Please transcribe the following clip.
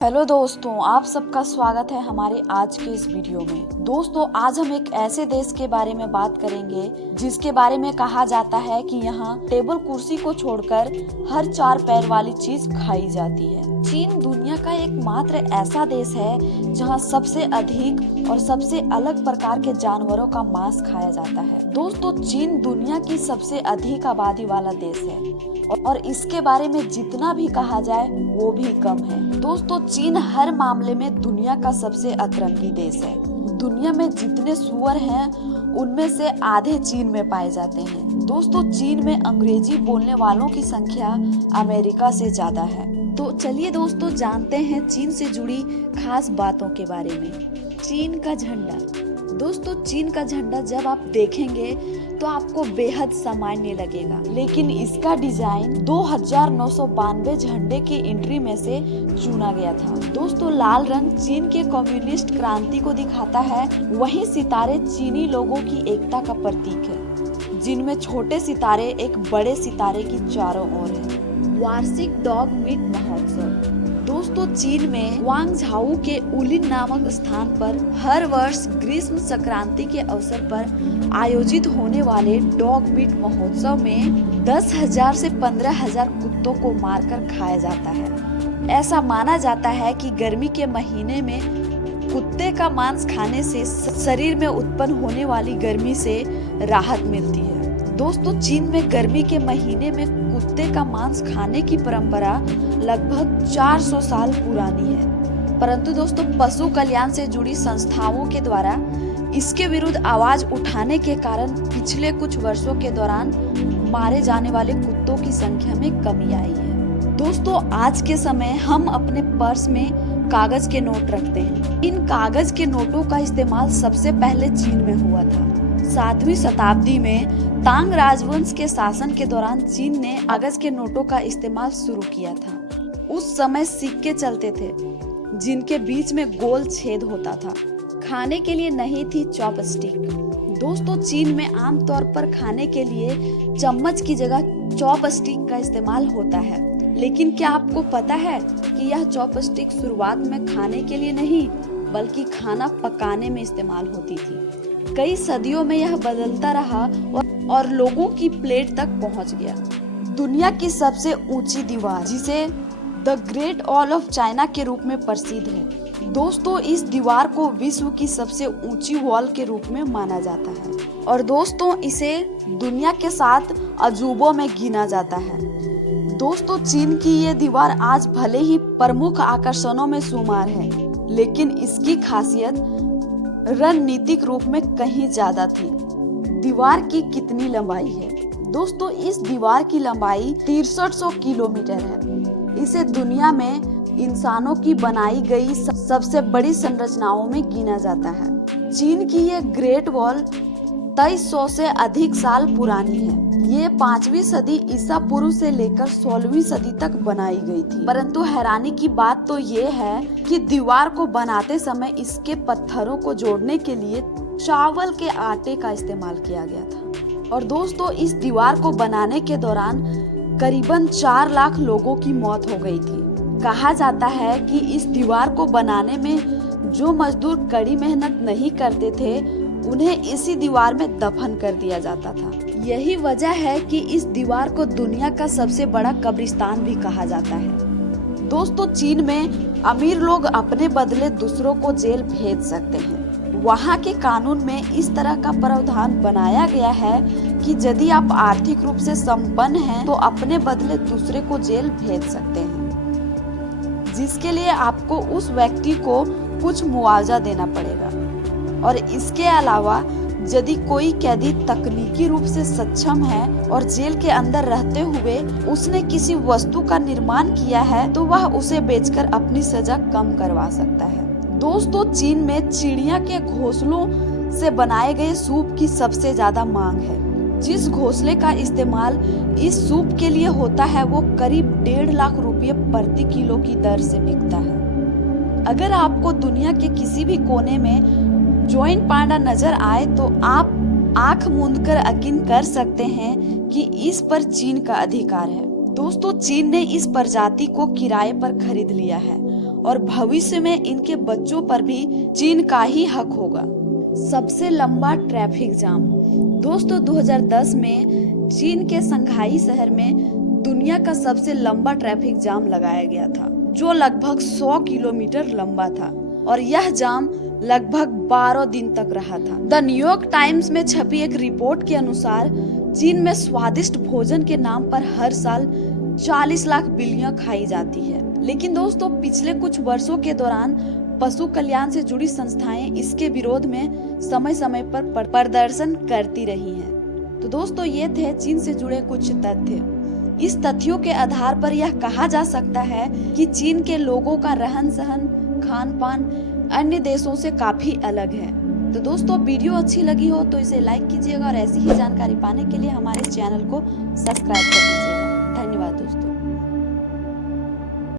Hello दोस्तों, आप सबका स्वागत है हमारे आज के इस वीडियो में। दोस्तों, आज हम एक ऐसे देश के बारे में बात करेंगे जिसके बारे में कहा जाता है कि यहाँ टेबल कुर्सी को छोड़कर हर 4 पैर वाली चीज खाई जाती है। चीन दुनिया का एकमात्र ऐसा देश है जहाँ सबसे अधिक और सबसे अलग प्रकार के जानवरों का मांस खाया जाता है। दोस्तों, चीन दुनिया की सबसे अधिक आबादी वाला देश है और इसके बारे में जितना भी कहा जाए वो भी कम है। दोस्तों, चीन हर मामले में दुनिया का सबसे अतरंगी देश है। दुनिया में जितने सूअर हैं उनमें से आधे चीन में पाए जाते हैं। दोस्तों, चीन में अंग्रेजी बोलने वालों की संख्या अमेरिका से ज्यादा है। तो चलिए दोस्तों, जानते हैं चीन से जुड़ी खास बातों के बारे में। चीन का झंडा। दोस्तों, चीन का झंडा जब आप देखेंगे तो आपको बेहद सामान्य लगेगा, लेकिन इसका डिजाइन 2992 झंडे की एंट्री में से चुना गया था। दोस्तों, लाल रंग चीन के कम्युनिस्ट क्रांति को दिखाता है, वहीं सितारे चीनी लोगों की एकता का प्रतीक है, जिनमें छोटे सितारे एक बड़े सितारे की चारों ओर है। वार्षिक डॉग मीट महोत्सव। दोस्तों, चीन में वांगझाऊ के उलिन नामक स्थान पर हर वर्ष ग्रीष्म संक्रांति के अवसर पर आयोजित होने वाले डॉग मीट महोत्सव में 10,000 से 15,000 कुत्तों को मारकर खाया जाता है। ऐसा माना जाता है कि गर्मी के महीने में कुत्ते का मांस खाने से शरीर में उत्पन्न होने वाली गर्मी से राहत मिलती है। दोस्तों, चीन में गर्मी के महीने में कुत्ते का मांस खाने की परंपरा लगभग 400 साल पुरानी है, परंतु दोस्तों, पशु कल्याण से जुड़ी संस्थाओं के द्वारा इसके विरुद्ध आवाज उठाने के कारण पिछले कुछ वर्षों के दौरान मारे जाने वाले कुत्तों की संख्या में कमी आई है। दोस्तों, आज के समय हम अपने पर्स में कागज के नोट रखते हैं। इन कागज के नोटों का इस्तेमाल सबसे पहले चीन में हुआ था। 7वीं शताब्दी में तांग राजवंश के शासन के दौरान चीन ने कागज के नोटों का इस्तेमाल शुरू किया था। उस समय सिक्के चलते थे जिनके बीच में गोल छेद होता था। खाने के लिए नहीं थी चॉपस्टिक। दोस्तों, चीन में आमतौर पर खाने के लिए चम्मच की जगह चॉपस्टिक का इस्तेमाल होता है, लेकिन क्या आपको पता है कि यह चॉपस्टिक शुरुआत में खाने के लिए नहीं बल्कि खाना पकाने में इस्तेमाल होती थी। कई सदियों में यह बदलता रहा और लोगों की प्लेट तक पहुंच गया। दुनिया की सबसे ऊंची दीवार, जिसे the great wall of China के रूप में प्रसिद्ध है। दोस्तों, इस दीवार को विश्व की सबसे ऊंची वॉल के रूप में माना जाता है और दोस्तों, इसे दुनिया के 7 अजूबों में गिना जाता है। दोस्तों, चीन की ये दीवार आज भले ही प्रमुख आकर्षणों में शुमार है, लेकिन इसकी खासियत रणनीतिक रूप में कहीं ज्यादा थी। दीवार की कितनी लंबाई है? दोस्तों, इस दीवार की लंबाई 6300 किलोमीटर है। इसे दुनिया में इंसानों की बनाई गई सबसे बड़ी संरचनाओं में गिना जाता है। चीन की ये ग्रेट वॉल 2300 से अधिक साल पुरानी है। ये 5वीं सदी ईसा पूर्व से लेकर 16वीं सदी तक बनाई गई थी। परंतु हैरानी की बात तो ये है कि दीवार को बनाते समय इसके पत्थरों को जोड़ने के लिए चावल के आटे का इस्तेमाल किया गया था। और दोस्तों, इस दीवार को बनाने के दौरान करीबन 4 लाख लोगों की मौत हो गई थी। कहा जाता है कि इस दीवार को बनाने में जो मजदूर कड़ी मेहनत नहीं करते थे उन्हें इसी दीवार में दफन कर दिया जाता था। यही वजह है कि इस दीवार को दुनिया का सबसे बड़ा कब्रिस्तान भी कहा जाता है। दोस्तों, चीन में अमीर लोग अपने बदले दूसरों को जेल भेज सकते हैं। वहाँ के कानून में इस तरह का प्रावधान बनाया गया है कि यदि आप आर्थिक रूप से संपन्न हैं तो अपने बदले दूसरे को जेल भेज सकते हैं, जिसके लिए आपको उस व्यक्ति को कुछ मुआवजा देना पड़ेगा। और इसके अलावा यदि कोई कैदी तकनीकी रूप से सक्षम है और जेल के अंदर रहते हुए उसने किसी वस्तु का निर्माण किया है तो वह उसे बेचकर अपनी सजा कम करवा सकता है। दोस्तों, चीन में चिड़िया के घोंसलों से बनाए गए सूप की सबसे ज्यादा मांग है। जिस घोंसले का इस्तेमाल इस सूप के लिए होता है वो करीब 1.5 लाख रुपये प्रति किलो की दर से बिकता है। अगर आपको दुनिया के किसी भी कोने में जॉइंट पांडा नजर आए तो आप आंख मूंदकर यकीन कर सकते हैं कि इस पर चीन का अधिकार है। दोस्तों, चीन ने इस प्रजाति को किराए पर खरीद लिया है और भविष्य में इनके बच्चों पर भी चीन का ही हक होगा। सबसे लंबा ट्रैफिक जाम। दोस्तों 2010 में चीन के संघाई शहर में दुनिया का सबसे लंबा ट्रैफिक जाम लगाया गया था, जो लगभग 100 किलोमीटर लंबा था और यह जाम लगभग 12 दिन तक रहा था। द न्यूयॉर्क टाइम्स में छपी एक रिपोर्ट के अनुसार चीन में स्वादिष्ट भोजन के नाम पर हर साल 40 लाख बिल्लियां खाई जाती है। लेकिन दोस्तों पिछले कुछ वर्षों के दौरान पशु कल्याण से जुड़ी संस्थाएं इसके विरोध में समय समय पर प्रदर्शन करती रही हैं। तो दोस्तों ये थे चीन से जुड़े कुछ तथ्य। इस तथ्यों के आधार पर यह कहा जा सकता है कि चीन के लोगों का रहन सहन, खान पान अन्य देशों से काफी अलग है। तो दोस्तों वीडियो अच्छी लगी हो तो इसे लाइक कीजिएगा और ऐसी ही जानकारी पाने के लिए हमारे चैनल को सब्सक्राइब कर दीजिएगा। धन्यवाद दोस्तों।